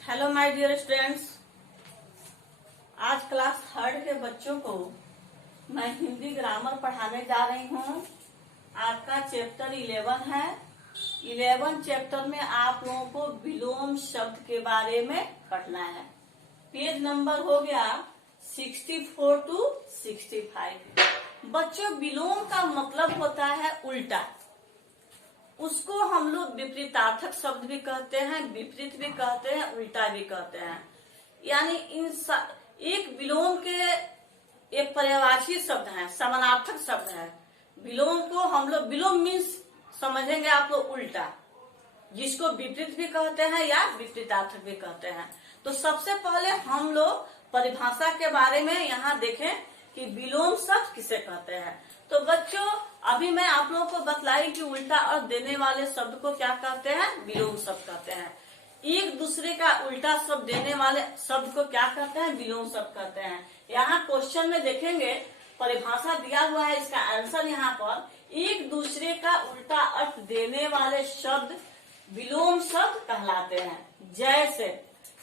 Hello my dear students. आज class third के बच्चों को मैं हिंदी ग्रामर पढ़ाने जा रही हूँ। आपका चैप्टर 11 है। 11 चैप्टर में आप लोगों को विलोम शब्द के बारे में पढ़ना है। पेज नंबर हो गया 64 टू 65। बच्चों, विलोम का मतलब होता है उल्टा। उसको हम लोग विपरीतार्थक शब्द भी कहते हैं, विपरीत भी कहते हैं, उल्टा भी कहते हैं। यानी एक विलोम के एक पर्यायवाची शब्द है, समानार्थक शब्द है। विलोम को हम लोग विलोम मीन्स समझेंगे आप लोग उल्टा, जिसको विपरीत भी कहते हैं या विपरीतार्थक भी कहते हैं। तो सबसे पहले हम लोग परिभाषा के बारे में यहाँ देखें कि विलोम शब्द किसे कहते हैं। तो बच्चों, अभी मैं आप लोगों को बतलाई कि उल्टा अर्थ देने वाले शब्द को क्या कहते हैं, विलोम शब्द कहते हैं। एक दूसरे का उल्टा शब्द देने वाले शब्द को क्या कहते हैं, विलोम शब्द कहते हैं। यहाँ क्वेश्चन में देखेंगे, परिभाषा दिया हुआ है, इसका आंसर यहाँ पर एक दूसरे का उल्टा अर्थ देने वाले शब्द विलोम शब्द कहलाते हैं। जैसे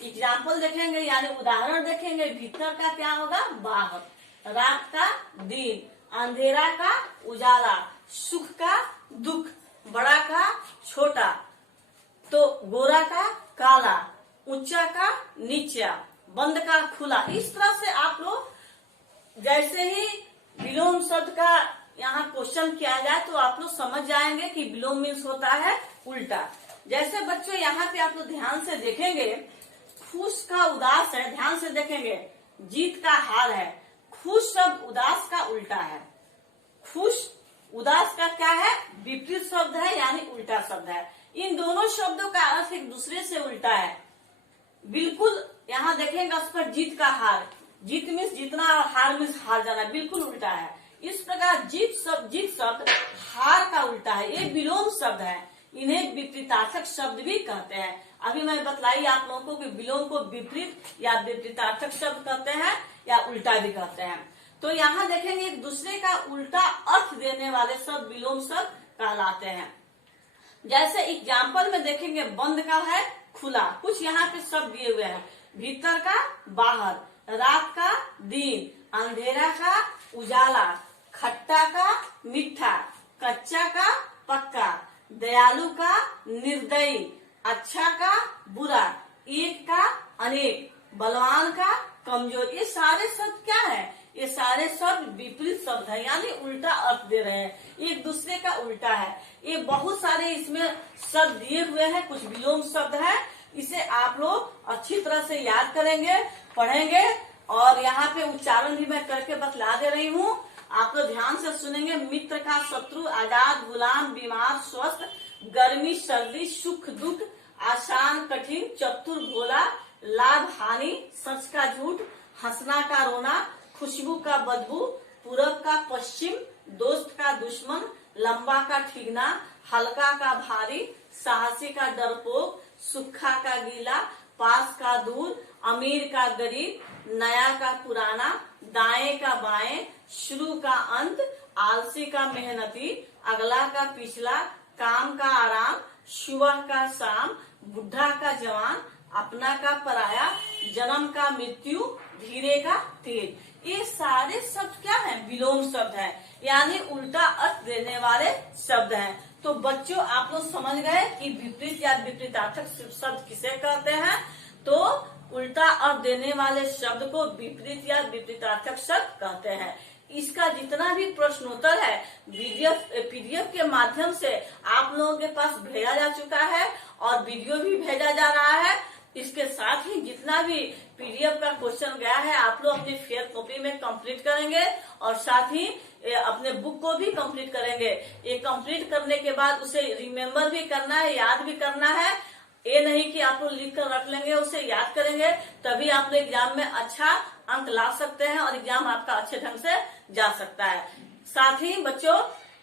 एग्जाम्पल देखेंगे, यानी उदाहरण देखेंगे। भीतर का क्या होगा, बाहर। रात का दिन, अंधेरा का उजाला, सुख का दुख, बड़ा का छोटा, तो गोरा का काला, ऊंचा का नीचा, बंद का खुला। इस तरह से आप लोग जैसे ही विलोम शब्द का यहाँ क्वेश्चन किया जाए तो आप लोग समझ जाएंगे कि विलोम मीन्स होता है उल्टा। जैसे बच्चों यहाँ पे आप लोग ध्यान से देखेंगे, खुश का उदास है, ध्यान से देखेंगे। जीत का हार है। खुश शब्द उदास का उल्टा है। खुश उदास का क्या है, विपरीत शब्द है, यानी उल्टा शब्द है। इन दोनों शब्दों का अर्थ एक दूसरे से उल्टा है। बिल्कुल यहाँ देखेंगे उस पर जीत का हार, जीत मीन्स जीतना और हार मीन्स हार जाना, बिल्कुल उल्टा है। इस प्रकार जीत शब्द हार का उल्टा है। ये विलोम शब्द है, इन्हें विपरीतार्थक शब्द भी कहते हैं। अभी मैं बतलाई आप लोगों को कि विलोम को विपरीत या विपरीतार्थक शब्द कहते हैं या उल्टा भी कहते हैं। तो यहाँ देखेंगे, एक दूसरे का उल्टा अर्थ देने वाले शब्द विलोम शब्द कहलाते हैं। जैसे एग्जाम्पल में देखेंगे, बंद का है खुला, कुछ यहाँ पे शब्द दिए हुए हैं। भीतर का बाहर, रात का दिन, अंधेरा का उजाला, खट्टा का मीठा, कच्चा का पक्का, दयालु का निर्दयी, अच्छा का बुरा, एक का अनेक, बलवान का कमजोर। ये सारे शब्द क्या है, ये सारे शब्द विपरीत शब्द है, यानी उल्टा अर्थ दे रहे हैं, एक दूसरे का उल्टा है। ये बहुत सारे इसमें शब्द दिए हुए हैं, कुछ विलोम शब्द है। इसे आप लोग अच्छी तरह से याद करेंगे, पढ़ेंगे, और यहाँ पे उच्चारण भी मैं करके बतला दे रही हूँ। आप लोग ध्यान से सुनेंगे। मित्र का शत्रु, आजाद गुलाम, बीमार स्वस्थ, गर्मी सर्दी, सुख दुख, आसान कठिन, चतुर भोला, लाभ हानि, सच का झूठ, हंसना का रोना, खुशबू का बदबू, पूरब का पश्चिम, दोस्त का दुश्मन, लंबा का ठीगना, हल्का का भारी, साहसी का डरपोक, सूखा का गीला, पास का दूर, अमीर का गरीब, नया का पुराना, दाएं का बाएं, शुरू का अंत, आलसी का मेहनती, अगला का पिछला, काम का आराम, सुबह का शाम, बुढ़ा का जवान, अपना का पराया, जन्म का मृत्यु, धीरे का तेज। ये सारे शब्द क्या हैं, विलोम शब्द हैं, यानी उल्टा अर्थ देने वाले शब्द हैं। तो बच्चों, आप लोग समझ गए कि विपरीत या विपरीतार्थक शब्द किसे कहते हैं। तो उल्टा अर्थ देने वाले शब्द को विपरीत या विपरीतार्थक शब्द कहते हैं। इसका जितना भी प्रश्नोत्तर है पीडीएफ के माध्यम से आप लोगों के पास भेजा जा चुका है, और वीडियो भी भेजा जा रहा है। इसके साथ ही जितना भी पीडीएफ का क्वेश्चन गया है, आप लोग अपनी फेयर कॉपी में कंप्लीट करेंगे, और साथ ही अपने बुक को भी कंप्लीट करेंगे। ये कंप्लीट करने के बाद उसे रिमेम्बर भी करना है, याद भी करना है। ये नहीं कि आप लोग लिख कर रख लेंगे, उसे याद करेंगे, तभी आप लोग एग्जाम में अच्छा अंक ला सकते हैं और एग्जाम आपका अच्छे ढंग से जा सकता है। साथ ही बच्चों,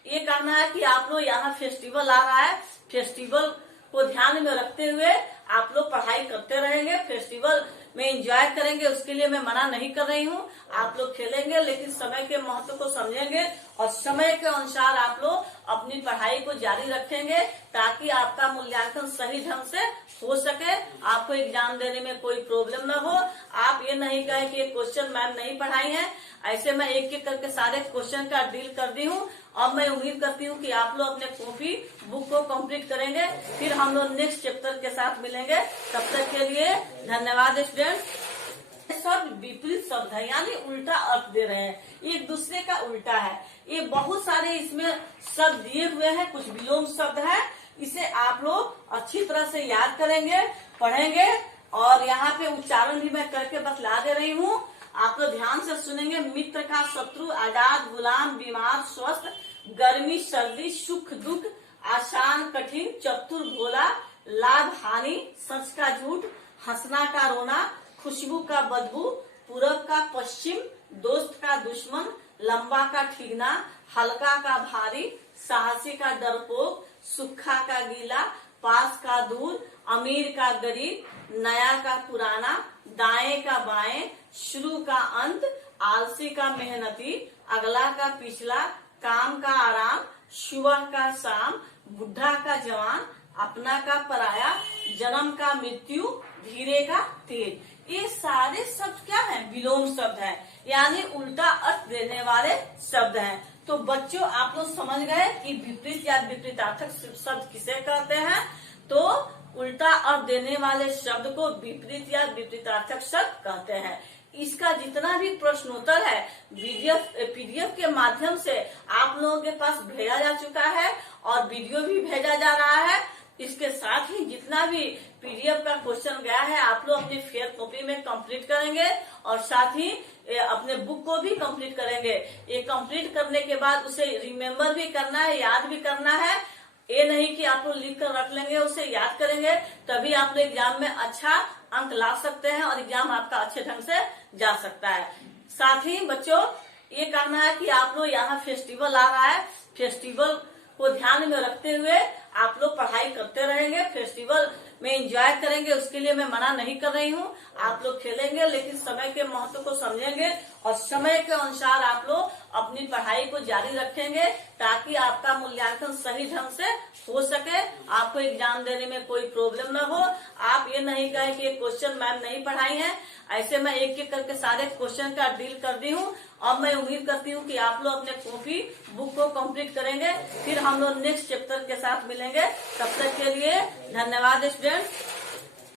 ये कहना है कि आप लोग यहाँ फेस्टिवल आ रहा है, फेस्टिवल को ध्यान में रखते हुए आप लोग पढ़ाई करते रहेंगे। फेस्टिवल में एंजॉय करेंगे, उसके लिए मैं मना नहीं कर रही हूँ। आप लोग खेलेंगे लेकिन समय के महत्व को समझेंगे और समय के अनुसार आप लोग अपनी पढ़ाई को जारी रखेंगे ताकि आपका मूल्यांकन सही ढंग से हो सके, आपको एग्जाम देने में कोई प्रॉब्लम न हो। आप ये नहीं कहें कि ये क्वेश्चन मैम नहीं पढ़ाई है। ऐसे मैं एक एक करके सारे क्वेश्चन का डील कर दी हूँ। अब मैं उम्मीद करती हूँ कि आप लोग अपने कॉपी बुक को कंप्लीट करेंगे। फिर हम लोग नेक्स्ट चैप्टर के साथ मिलेंगे। तब तक के लिए धन्यवाद स्टूडेंट्स। सब विपरीत शब्द है, यानी उल्टा अर्थ दे रहे हैं, एक दूसरे का उल्टा है। ये बहुत सारे इसमें शब्द दिए हुए हैं, कुछ विलोम शब्द है। इसे आप लोग अच्छी तरह से याद करेंगे, पढ़ेंगे और यहाँ पे उच्चारण भी मैं करके बतला दे रही हूँ। आप लोग ध्यान से सुनेंगे। मित्र का शत्रु, आजाद, गुलाम, बीमार, स्वस्थ, गर्मी, सर्दी, सुख, दुख, आसान, कठिन, चतुर, भोला, लाभ, हानि, सच का झूठ, हंसना का रोना, खुशबू का बदबू, पूरब का पश्चिम, दोस्त का दुश्मन, लंबा का ठीकना, हल्का का भारी, साहसी का डरपोक, सूखा का गीला, पास का दूर, अमीर का गरीब, नया का पुराना, दाएं का बाएं, शुरू का अंत, आलसी का मेहनती, अगला का पिछला, काम का आराम, सुबह का शाम, बुढ़ा का जवान, अपना का पराया, जन्म का मृत्यु, धीरे का तेज। ये सारे शब्द क्या हैं? विलोम शब्द हैं, यानी उल्टा अर्थ देने वाले शब्द हैं। तो बच्चों आप लोग समझ गए कि विपरीत या विपरीतार्थक शब्द किसे कहते हैं। तो उल्टा अर्थ देने वाले शब्द को विपरीत या विपरीतार्थक शब्द कहते हैं। इसका जितना भी प्रश्नोत्तर है पीडीएफ के माध्यम से आप लोगों के पास भेजा जा चुका है और वीडियो भी भेजा जा रहा है। इसके साथ ही जितना भी पीडीएफ का क्वेश्चन गया है आप लोग अपनी फेयर कॉपी में कंप्लीट करेंगे और साथ ही अपने बुक को भी कंप्लीट करेंगे। ये कंप्लीट करने के बाद उसे रिमेम्बर भी करना है, याद भी करना है। ये नहीं कि आप लोग लिख कर रख लेंगे, उसे याद करेंगे, तभी आप लोग एग्जाम में अच्छा अंक ला सकते हैं और एग्जाम आपका अच्छे ढंग से जा सकता है। साथ ही बच्चों ये करना है कि आप लोग यहाँ फेस्टिवल आ रहा है, फेस्टिवल को ध्यान में रखते हुए आप लोग पढ़ाई करते रहेंगे, फेस्टिवल में एंजॉय करेंगे, उसके लिए मैं मना नहीं कर रही हूँ। आप लोग खेलेंगे लेकिन समय के महत्व को समझेंगे और समय के अनुसार आप लोग अपनी पढ़ाई को जारी रखेंगे ताकि आपका मूल्यांकन सही ढंग से हो सके, आपको एग्जाम देने में कोई प्रॉब्लम न हो। आप ये नहीं कहें कि क्वेश्चन मैम नहीं पढ़ाई है। ऐसे मैं एक एक करके सारे क्वेश्चन का डील कर दी हूँ। अब मैं उम्मीद करती हूँ कि आप लोग अपने कॉपी बुक को कंप्लीट करेंगे। फिर हम लोग नेक्स्ट चैप्टर के साथ मिलेंगे। तब तक के लिए धन्यवाद स्टूडेंट्स।